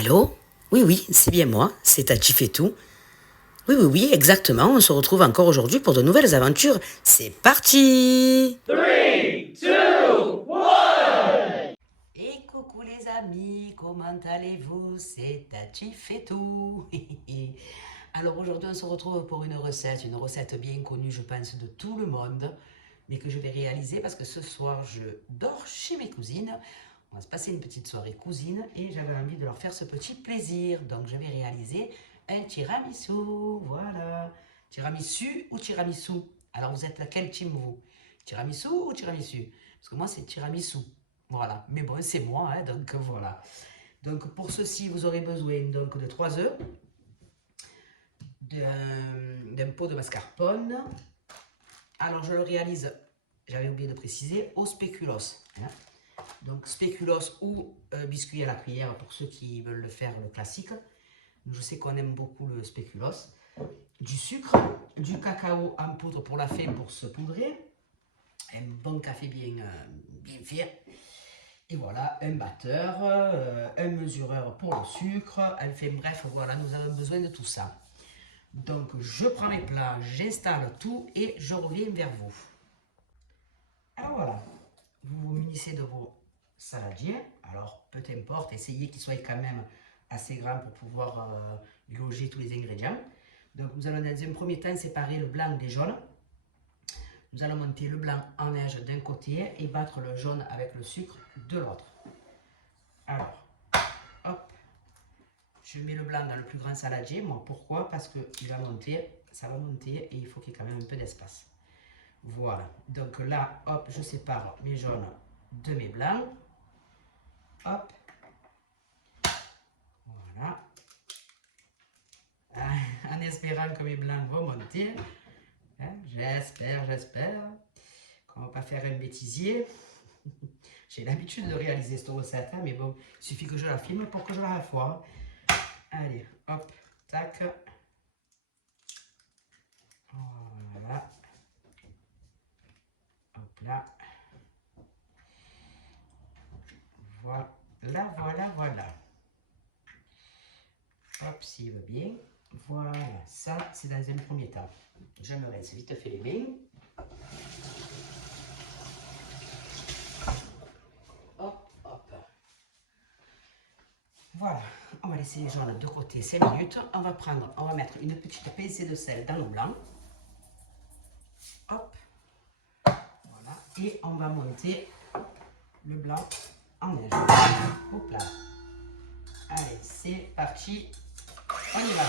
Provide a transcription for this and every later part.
Allô? Oui, oui, c'est bien moi, c'est Tati fait tout. Oui, oui, oui, exactement, on se retrouve encore aujourd'hui pour de nouvelles aventures. C'est parti! 3, 2, 1. Et coucou les amis, comment allez-vous? C'est Tati fait tout. Alors aujourd'hui on se retrouve pour une recette bien connue je pense de tout le monde, mais que je vais réaliser parce que ce soir je dors chez mes cousines. On va se passer une petite soirée cousine et j'avais envie de leur faire ce petit plaisir. Donc je vais réaliser un tiramisu, voilà. Tiramisu ou tiramisu? Alors vous êtes laquelle team vous? Tiramisu ou tiramisu? Parce que moi c'est tiramisu. Voilà, mais bon, c'est moi, hein, donc voilà. Donc pour ceci, vous aurez besoin donc de 3 œufs, d'un pot de mascarpone. Alors je le réalise, j'avais oublié de préciser, au spéculoos. Hein. Donc spéculoos ou biscuit à la cuillère pour ceux qui veulent le faire le classique. Je sais qu'on aime beaucoup le spéculoos. Du sucre, du cacao en poudre pour la fin pour se poudrer. Un bon café bien fait. Et voilà, un batteur, un mesureur pour le sucre. Enfin bref, voilà, nous avons besoin de tout ça. Donc je prends mes plats, j'installe tout et je reviens vers vous. Alors voilà, vous vous munissez de vos saladiers. Alors peu importe, essayez qu'ils soient quand même assez grands pour pouvoir loger tous les ingrédients. Donc nous allons dans un premier temps séparer le blanc des jaunes. Nous allons monter le blanc en neige d'un côté et battre le jaune avec le sucre de l'autre. Alors, hop, je mets le blanc dans le plus grand saladier. Moi, pourquoi? Parce que ça va monter et il faut qu'il y ait quand même un peu d'espace. Voilà, donc là, hop, je sépare mes jaunes de mes blancs. Hop, voilà. En espérant que mes blancs vont monter. Hein, j'espère qu'on ne va pas faire un bêtisier. J'ai l'habitude de réaliser cette recette, hein, mais bon, il suffit que je la filme pour que je la foire. Allez, hop, tac. Voilà. Hop là. Voilà. Hop, s'il va bien. Voilà, ça, c'est dans un premier temps. Je me rince vite fait les mains. Hop. Voilà, on va laisser les jaunes de côté 5 minutes. On va mettre une petite pincée de sel dans le blanc. Hop, voilà. Et on va monter le blanc en neige. Hop là. Allez, c'est parti. On y va.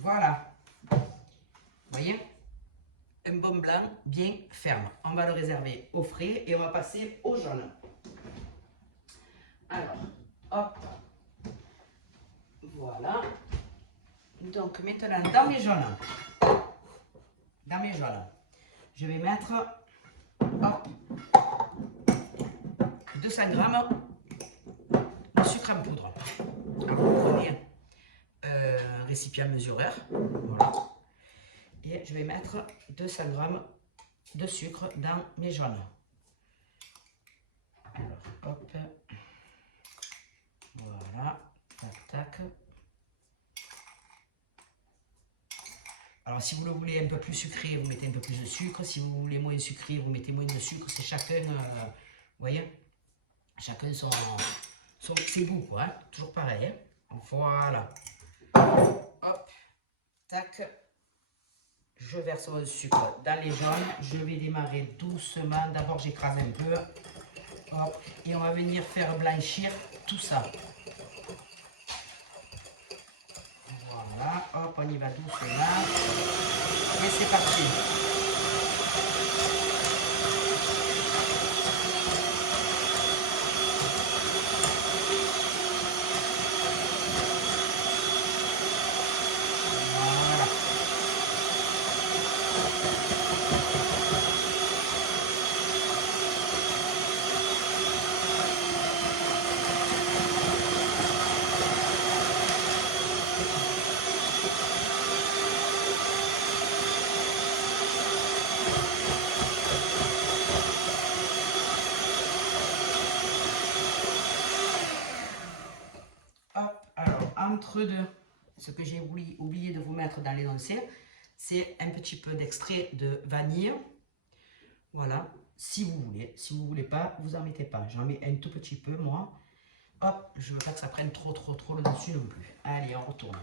Voilà. Vous voyez? Un bon blanc bien ferme. On va le réserver au frais et on va passer au jaune. Alors, hop. Voilà. Donc maintenant, dans mes jaunes, je vais mettre, hop, 200 grammes de sucre en poudre. Alors, vous prenez un récipient mesureur, voilà. Et je vais mettre 200 grammes de sucre dans mes jaunes. Alors, hop, voilà, tac, tac. Alors, si vous le voulez un peu plus sucré, vous mettez un peu plus de sucre. Si vous voulez moins sucré, vous mettez moins de sucre. C'est chacun, vous voyez, chacun ses goûts, quoi. Hein. Toujours pareil. Hein. Voilà. Hop, tac. Je verse mon sucre dans les jaunes. Je vais démarrer doucement. D'abord, j'écrase un peu. Hop, et on va venir faire blanchir tout ça. Voilà, hop, on y va doucement. Et c'est parti. Entre deux, ce que j'ai oublié de vous mettre dans l'énoncé, c'est un petit peu d'extrait de vanille. Voilà, si vous voulez. Si vous ne voulez pas, vous en mettez pas. J'en mets un tout petit peu, moi. Hop, je veux pas que ça prenne trop le dessus non plus. Allez, on retourne.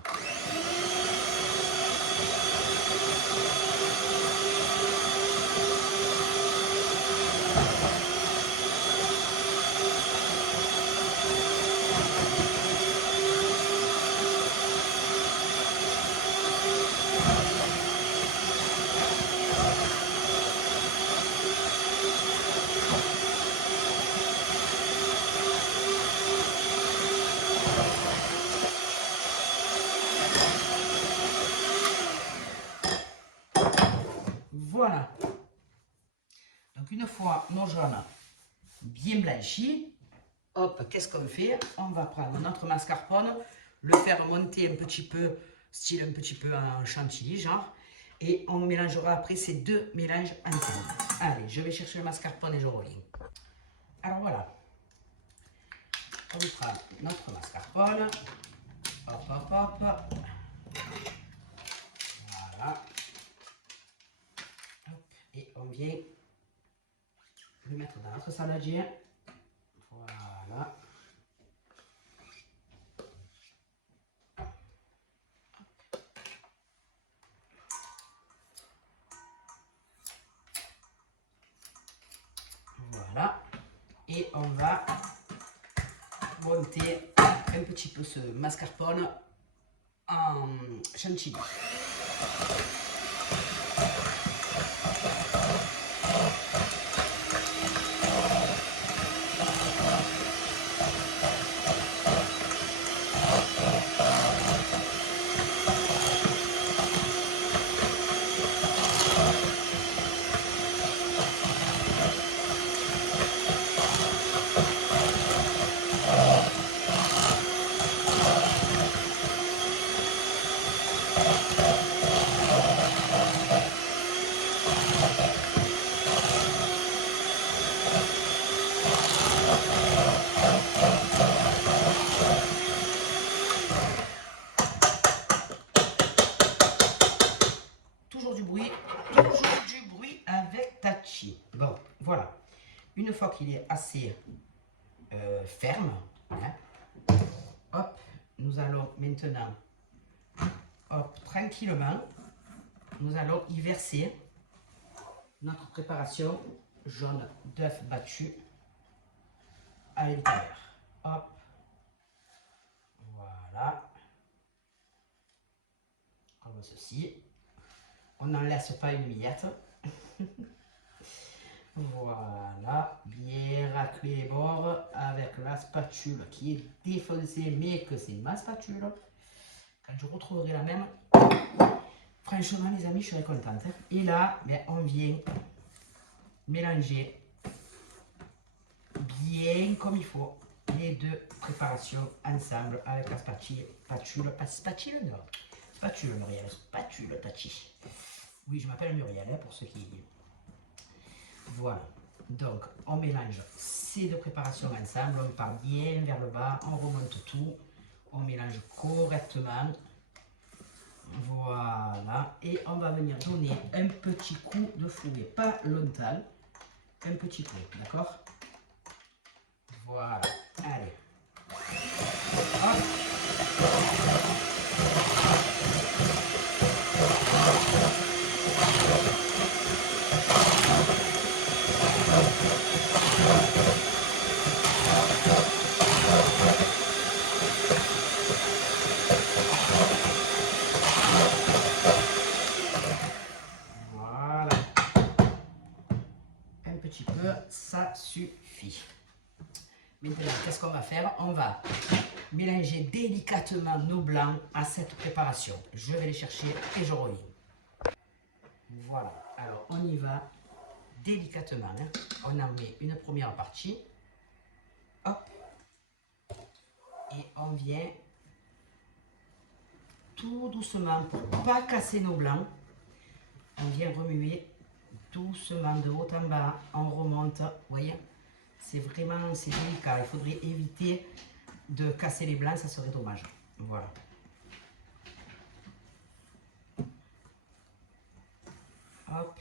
Voilà. Donc une fois nos jaunes bien blanchis, hop, qu'est-ce qu'on fait? On va prendre notre mascarpone, le faire monter un petit peu, style un petit peu en chantilly, genre, et on mélangera après ces deux mélanges ensemble. Allez, je vais chercher le mascarpone et je reviens. Alors voilà. On prend notre mascarpone. Hop, hop, hop. Voilà. Hop. Et on vient le mettre dans notre saladier. Voilà. Voilà. Et on va monter un petit peu ce mascarpone en chantilly. Toujours du bruit avec Tachi. Bon, voilà. Une fois qu'il est assez ferme, hein, hop, nous allons maintenant, hop, tranquillement, nous allons y verser notre préparation jaune d'œuf battu à l'intérieur. Hop, voilà, comme ceci. On n'en laisse pas une miette. Voilà, bien racler les bords avec la spatule qui est défoncée, mais que c'est ma spatule. Quand je retrouverai la même, franchement les amis, je serai contente. Et là, ben, on vient mélanger bien comme il faut les deux préparations ensemble avec la spatule, non, spatule Muriel, spatule Tachi. Oui, je m'appelle Muriel, hein, pour ceux qui... Voilà, donc on mélange ces deux préparations ensemble, on part bien vers le bas, on remonte tout, on mélange correctement. Voilà. Et on va venir donner un petit coup de fouet, pas longtemps. Un petit coup, d'accord? Voilà. Allez. Hop. Voilà. Un petit peu, ça suffit. Maintenant, qu'est-ce qu'on va faire? On va mélanger délicatement nos blancs à cette préparation. Je vais les chercher et je reviens. Voilà. Alors, on y va délicatement. Hein. On en met une première partie. Hop. Et on vient tout doucement, pour ne pas casser nos blancs, on vient remuer doucement de haut en bas, on remonte, vous voyez, c'est vraiment, c'est délicat, il faudrait éviter de casser les blancs, ça serait dommage, voilà. Hop,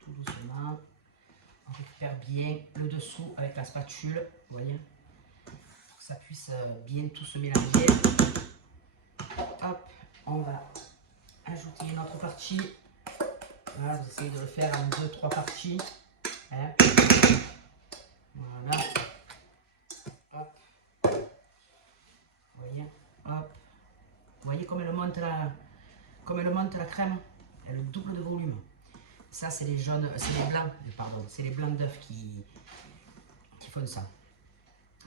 tout doucement, on récupère bien le dessous avec la spatule, vous voyez, pour que ça puisse bien tout se mélanger. Hop, on va ajouter une autre partie. Voilà, vous essayez de le faire en 2-3 parties. Hein. Voilà. Hop. Vous voyez, hop. Vous voyez comme elle monte la crème. Elle double de volume. Ça, c'est les jaunes, c'est les blancs, pardon, c'est les blancs d'œufs qui font ça.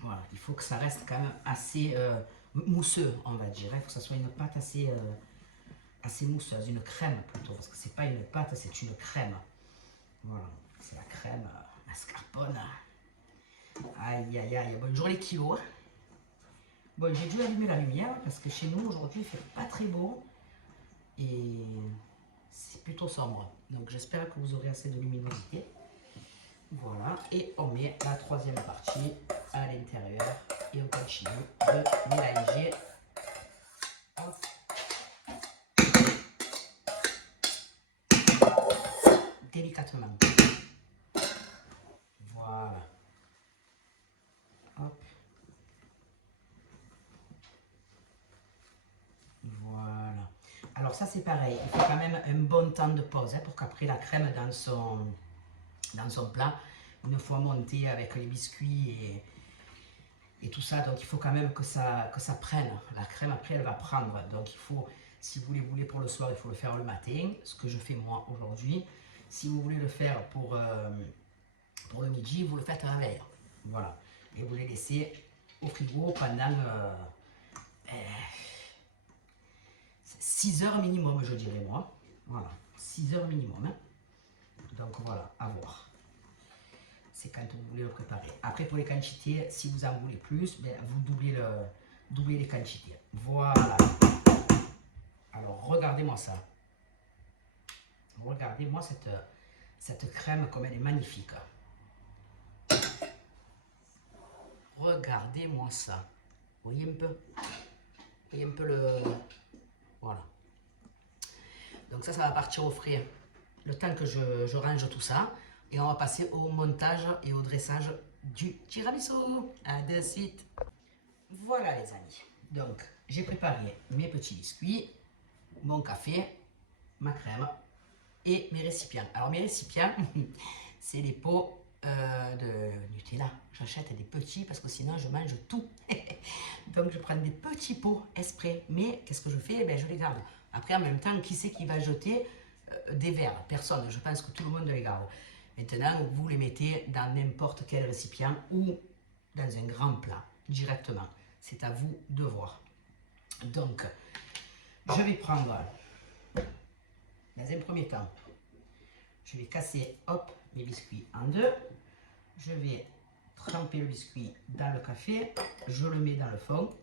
Voilà, il faut que ça reste quand même assez mousseux, on va dire. Il faut que ça soit une pâte assez mousseuse, une crème plutôt, parce que c'est pas une pâte, c'est une crème. Voilà, c'est la crème mascarpone. Aïe aïe aïe, bonjour les kilos. Bon, j'ai dû allumer la lumière parce que chez nous aujourd'hui il fait pas très beau et c'est plutôt sombre. Donc j'espère que vous aurez assez de luminosité. Voilà, et on met la troisième partie à l'intérieur et on continue de mélanger. Hop. Délicatement. Voilà. Hop. Voilà. Alors ça c'est pareil, il faut quand même un bon temps de pause hein, pour qu'après la crème dans son plat, une fois montée avec les biscuits et tout ça, donc il faut quand même que ça prenne. La crème après elle va prendre, donc il faut, si vous les voulez pour le soir, il faut le faire le matin, ce que je fais moi aujourd'hui. Si vous voulez le faire pour le midi, vous le faites la veille. Voilà. Et vous les laissez au frigo pendant 6 heures minimum, je dirais moi. Voilà, 6 heures minimum. Hein. Donc voilà, à voir. C'est quand vous voulez le préparer. Après, pour les quantités, si vous en voulez plus, bien, vous doublez les quantités. Voilà. Alors, regardez-moi ça. Regardez-moi cette crème comme elle est magnifique. Regardez-moi ça. Vous voyez un peu? Vous voyez un peu le... Voilà. Donc ça va partir au frais le temps que je range tout ça. Et on va passer au montage et au dressage du tiramisu. À de suite. Voilà les amis. Donc j'ai préparé mes petits biscuits, mon café, ma crème et mes récipients. Alors mes récipients, c'est les pots de Nutella. J'achète des petits parce que sinon je mange tout. Donc je prends des petits pots exprès. Mais qu'est-ce que je fais? Ben, je les garde. Après en même temps, qui c'est qui va jeter des verres? Personne. Je pense que tout le monde les garde. Maintenant, vous les mettez dans n'importe quel récipient ou dans un grand plat directement. C'est à vous de voir. Donc, je vais prendre, dans un premier temps, je vais casser, hop, mes biscuits en deux. Je vais tremper le biscuit dans le café. Je le mets dans le fond.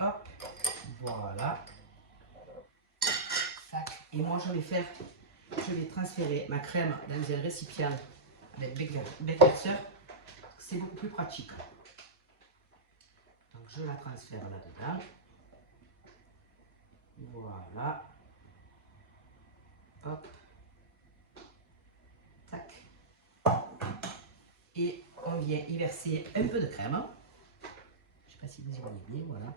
Hop, voilà. Et moi, je vais transférer ma crème dans un récipient avec Beckwerzer. C'est beaucoup plus pratique. Donc, je la transfère là-dedans. Voilà. Hop. Tac. Et on vient y verser un peu de crème. Je ne sais pas si vous y voyez bien, voilà.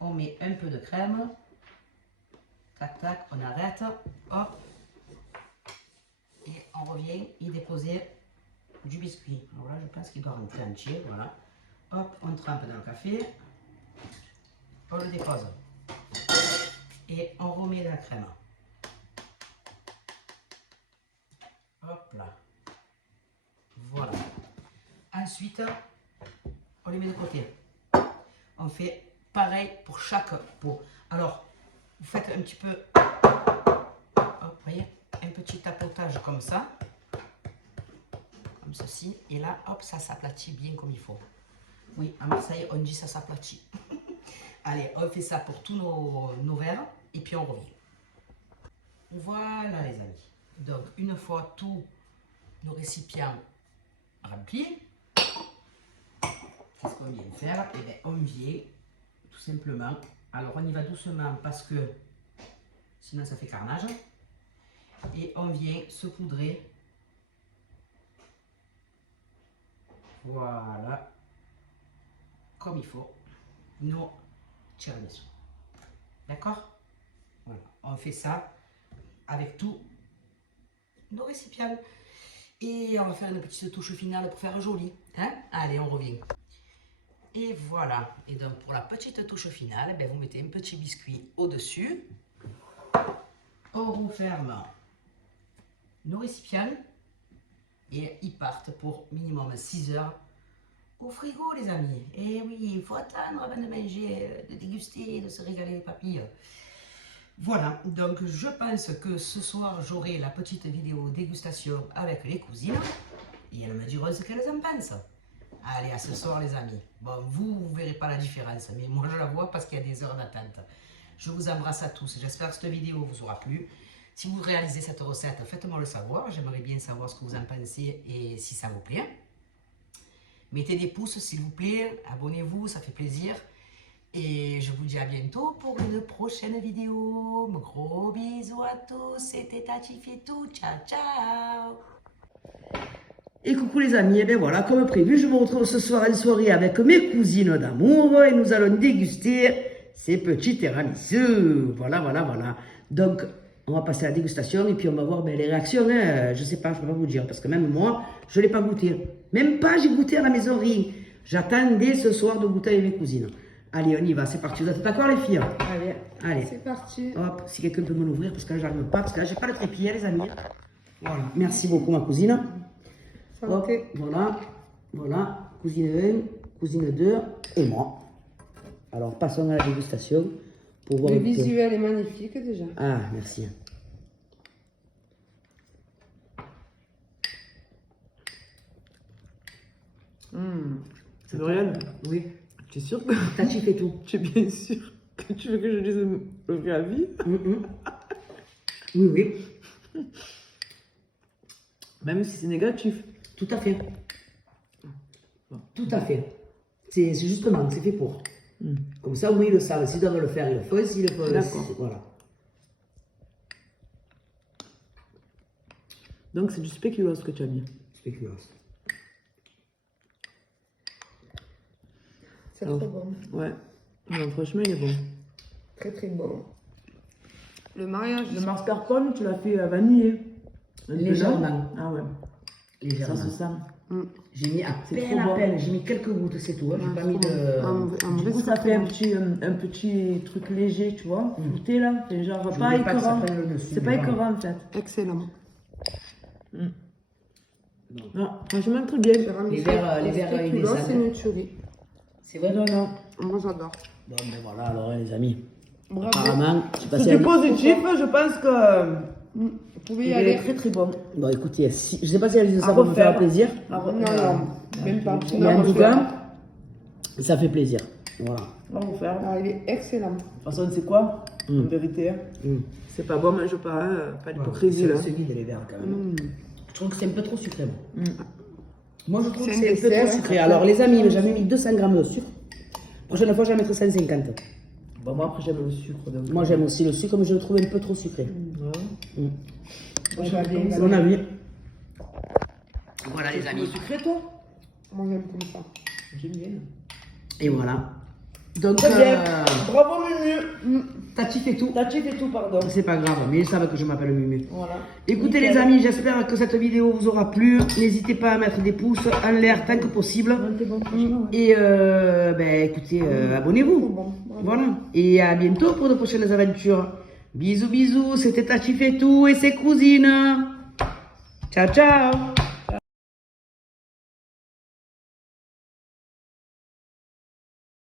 On met un peu de crème. Tac, tac, on arrête. Hop. Et on revient y déposer du biscuit. Alors là, je pense qu'il doit rentrer entier, voilà. Hop, on trempe dans le café. On le dépose. Et on remet de la crème. Hop là. Voilà. Ensuite, on les met de côté. On fait pareil pour chaque pot. Alors, vous faites un petit peu, hop, voyez, un petit tapotage comme ça. Comme ceci. Et là, hop, ça s'aplatit bien comme il faut. Oui, à Marseille, on dit ça s'aplatit. Allez, on fait ça pour tous nos verres. Et puis on revient. Voilà les amis. Donc, une fois tous nos récipients remplis, qu'est-ce qu'on vient faire? Eh bien, on vient tout simplement. Alors, on y va doucement parce que sinon ça fait carnage. Et on vient saupoudrer. Voilà. Comme il faut. Nos tiramisu. D'accord? Voilà. On fait ça avec tous nos récipients. Et on va faire une petite touche finale pour faire joli. Hein? Allez, on revient. Et voilà. Et donc, pour la petite touche finale, ben, vous mettez un petit biscuit au-dessus. On referme nos récipients. Et ils partent pour minimum 6 heures au frigo, les amis. Et oui, il faut attendre avant de manger, de déguster, de se régaler les papilles. Voilà, donc je pense que ce soir, j'aurai la petite vidéo dégustation avec les cousines. Et elles me diront ce qu'elles en pensent. Allez, à ce soir, les amis. Bon, vous ne verrez pas la différence, mais moi, je la vois parce qu'il y a des heures d'attente. Je vous embrasse à tous. J'espère que cette vidéo vous aura plu. Si vous réalisez cette recette, faites-moi le savoir. J'aimerais bien savoir ce que vous en pensez et si ça vous plaît. Mettez des pouces, s'il vous plaît. Abonnez-vous, ça fait plaisir. Et je vous dis à bientôt pour une prochaine vidéo. Gros bisous à tous. C'était Tati Fitou. Ciao, ciao. Et coucou les amis, et bien voilà, comme prévu, je vous retrouve ce soir en soirée avec mes cousines d'amour et nous allons déguster ces petits tiramisu. Voilà, voilà, voilà. Donc, on va passer à la dégustation et puis on va voir les réactions. Hein. Je sais pas, je ne peux pas vous dire parce que même moi, je ne l'ai pas goûté. Même pas, j'ai goûté à la maison rien. J'attendais ce soir de goûter avec mes cousines. Allez, on y va, c'est parti. Vous êtes d'accord les filles? Allez. C'est parti. Hop, si quelqu'un peut me l'ouvrir parce que là, j'arrive pas, parce que là, j'ai pas le trépied, les amis. Voilà, merci beaucoup ma cousine. Hop, voilà, voilà, cousine 1, cousine 2 et moi. Alors, passons à la dégustation. Pour voir le visuel est magnifique déjà. Ah, merci. C'est Dorian? Oui. Tu es sûr que Tati fait tout. tu es bien sûr que tu veux que je dise le vrai avis? Oui, oui. Même si c'est négatif. Tout à fait. Bon. Tout à fait. C'est justement, c'est fait pour. Comme ça, oui, ils le savent. S'ils doivent le faire, ils le font. S'ils le font, D'accord. Voilà. Donc c'est du spéculoos que tu as mis. Spéculoos. C'est trop bon. Ouais. Non, franchement, il est bon. Très très bon. Le mariage. Le mascarpone, tu l'as fait vanillé. Légèrement. Ah ouais. Légèrement. Ça se sent. J'ai mis à C'est peine, trop à bon. peine. J'ai mis quelques gouttes, c'est tout. Hein. J'ai pas mis de... Du coup, ça fait un petit truc léger, tu vois. Flouté là. C'est genre Je pas voulais pas que ça écœurant. prenne le dessus, C'est mais pas bon. écœurant en fait. Excellent. Non, franchement, très bien. Les verres, ils les c'est aiment. une tuerie. C'est vrai, non, non. Moi j'adore. Bon, ben voilà, alors, hein, les amis. Bravo. Apparemment, j'ai passé C'est du positif, je pense que Vous pouvez y il aller. est très très bon. Bon, écoutez, si... je sais pas si elle dit ça À va me faire refaire. plaisir. Non, non, même pas. Mais en tout cas, ça fait plaisir. Voilà. On va refaire. Ah, il est excellent. De toute façon, c'est quoi? En vérité, hein. C'est pas bon, mange pas, hein. Pas d'hypocrisie là. C'est vide les verres quand même. Je trouve que c'est un peu trop sucré. Moi, moi je trouve que C'est un c'est un peu dessert, trop sucré. hein. Alors, les amis, j'avais mis 200 grammes de sucre. Prochaine fois, j'en mettrai 150. Bon, moi, après, j'aime le sucre. Donc... Moi, j'aime aussi le sucre, mais je le trouve un peu trop sucré. Ouais. Moi, j'avais- C'est mon avis. Voilà, les Le amis. sucré, toi? Moi, j'aime comme ça. J'aime bien. Et voilà. Donc, Très bien. Bravo, Mumu. Tati fait tout. Tati fait tout, pardon. C'est pas grave, mais ils savent que je m'appelle Mumu. Voilà. Écoutez Nickel. les amis, j'espère que cette vidéo vous aura plu. N'hésitez pas à mettre des pouces en l'air tant que possible. Non, t'es bon, franchement, ouais. Et écoutez, abonnez-vous. Bon, voilà. Voilà. Et à bientôt pour de prochaines aventures. Bisous, bisous. C'était Tati fait tout et ses cousines. Ciao, ciao.